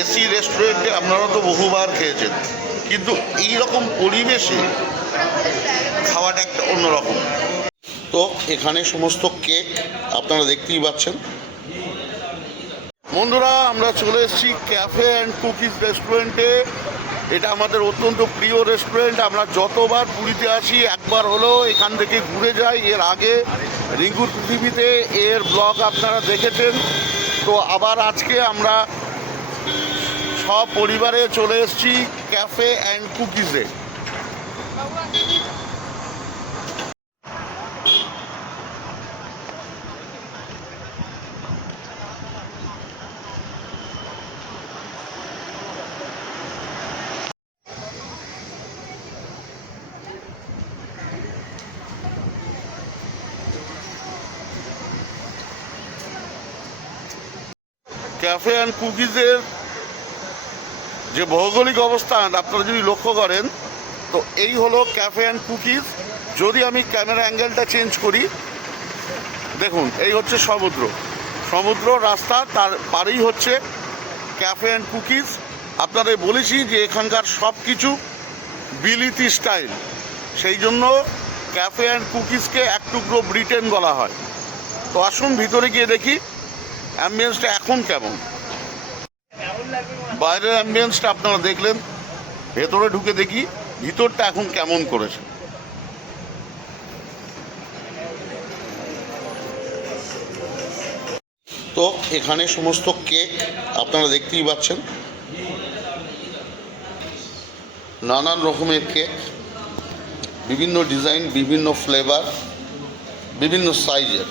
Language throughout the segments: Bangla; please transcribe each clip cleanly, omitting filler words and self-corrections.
এসি রেস্টুরেন্টে আপনারা তো বহুবার খেয়েছেন, কিন্তু এই রকম পরিবেশে খাওয়াটা একটা অন্যরকম। তো এখানে সমস্ত কেক আপনারা দেখতেই পাচ্ছেন। বন্ধুরা, আমরা চলে এসেছি ক্যাফে অ্যান্ড কুকিজ রেস্টুরেন্টে। এটা আমাদের অত্যন্ত প্রিয় রেস্টুরেন্ট। আমরা যতবার পুরীতে আসি একবার হলেও এখান থেকে ঘুরে যাই। এর আগে রিঙ্কুর পৃথিবীতে এর ব্লগ আপনারা দেখেছেন। তো আবার আজকে আমরা সব পরিবারে চলে এসেছি ক্যাফে অ্যান্ড কুকিজে। ক্যাফে অ্যান্ড কুকিজের যে ভৌগোলিক অবস্থান আপনারা যদি লক্ষ্য করেন, তো এই হলো ক্যাফে অ্যান্ড কুকিজ। যদি আমি ক্যামেরা অ্যাঙ্গেলটা চেঞ্জ করি, দেখুন এই হচ্ছে সমুদ্র রাস্তা, তার পারেই হচ্ছে ক্যাফে অ্যান্ড কুকিজ। আপনাদের বলেছি যে এখানকার সব কিছু বিলিতি স্টাইল, সেই জন্য ক্যাফে অ্যান্ড কুকিজকে এক টুকরো ব্রিটেন বলা হয়। তো আসুন ভিতরে গিয়ে দেখি অ্যাম্বিয়েন্সটা এখন কেমন। বাইরের অ্যাম্বিয়েন্সটা আপনারা দেখলেন, ভেতরে ঢুকে দেখি ভিতরটা এখন কেমন করেছে। তো এখানে সমস্ত কেক আপনারা দেখতেই পাচ্ছেন, নানান রকমের কেক, বিভিন্ন ডিজাইন, বিভিন্ন ফ্লেভার, বিভিন্ন সাইজের।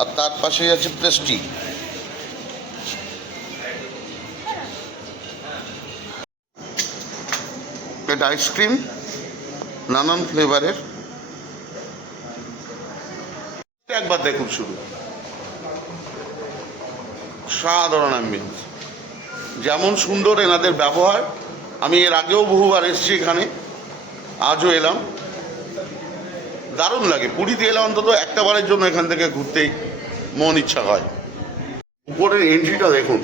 আর তার পাশেই আছে পেস্ট্রি। এটা আইসক্রিম নানান ফ্লেভারের। একবার দেখুন, শুধু সাধারণ অ্যাম্বিয়েন্স, যেমন সুন্দর এনাদের ব্যবহার। আমি এর আগেও বহুবার এসেছি এখানে, আজও এলাম, দারুণ লাগে। পুরীতে এলাম অন্তত একটা বারের জন্য এখান থেকে ঘুরতেই মন ইচ্ছা হয়। উপরের এন্ট্রিটা দেখুন,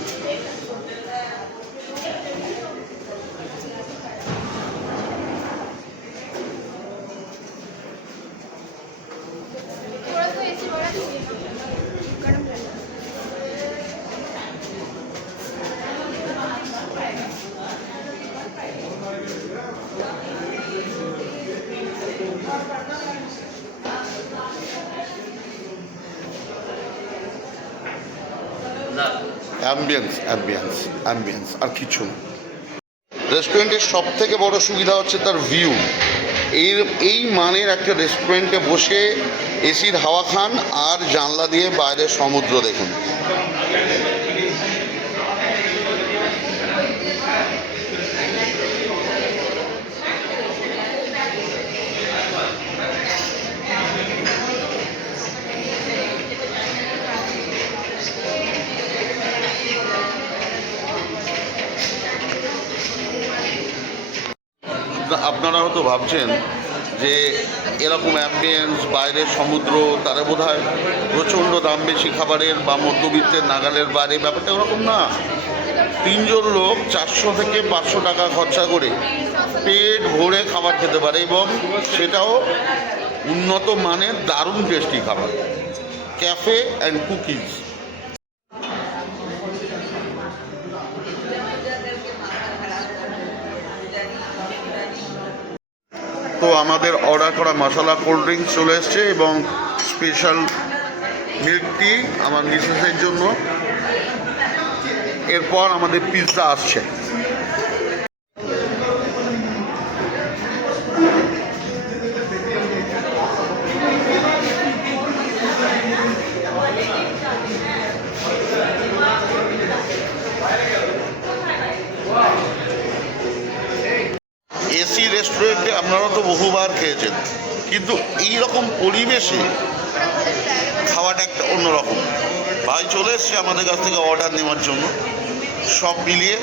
অ্যাম্বিয়েন্স আর কিছু না। রেস্টুরেন্টের সব থেকে বড় সুবিধা হচ্ছে তার ভিউ। এই মানের একটা রেস্টুরেন্টে বসে এসির হাওয়া খান আর জানলা দিয়ে বাইরের সমুদ্র দেখুন। আপনারা হয়তো ভাবছেন যে এরকম অ্যাম্বিয়েন্স, বাইরের সমুদ্র, তারা বোধহয় প্রচণ্ড দাম বেশি খাবারের বা মধ্যবিত্তের নাগালের বাইরে। ব্যাপারটা ওরকম না। 3 জন লোক 400 থেকে 500 টাকা খরচা করে পেট ভরে খাবার খেতে পারে, এবং সেটাও উন্নত মানের দারুণ টেস্টি খাবার। Cafe and cookies. তো আমাদের অর্ডার করা মশলা কোল্ড ড্রিঙ্কস চলে এসছে এবং স্পেশাল মিল্ক টি আমার মিসেসের জন্য। এরপর আমাদের পিৎজা আসছে। এসি রেস্টুরেন্টে আপনারা তো বহুবার খেয়েছেন, কিন্তু এই রকম পরিবেশে খাওয়াটা একটা অন্যরকম। ভাই চলে এসছে আমাদের কাছ থেকে অর্ডার নেওয়ার জন্য। সব মিলিয়ে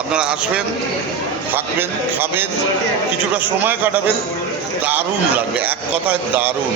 আপনারা আসবেন, থাকবেন, খাবেন, কিছুটা সময় কাটাবেন, দারুণ লাগবে। এক কথায় দারুণ।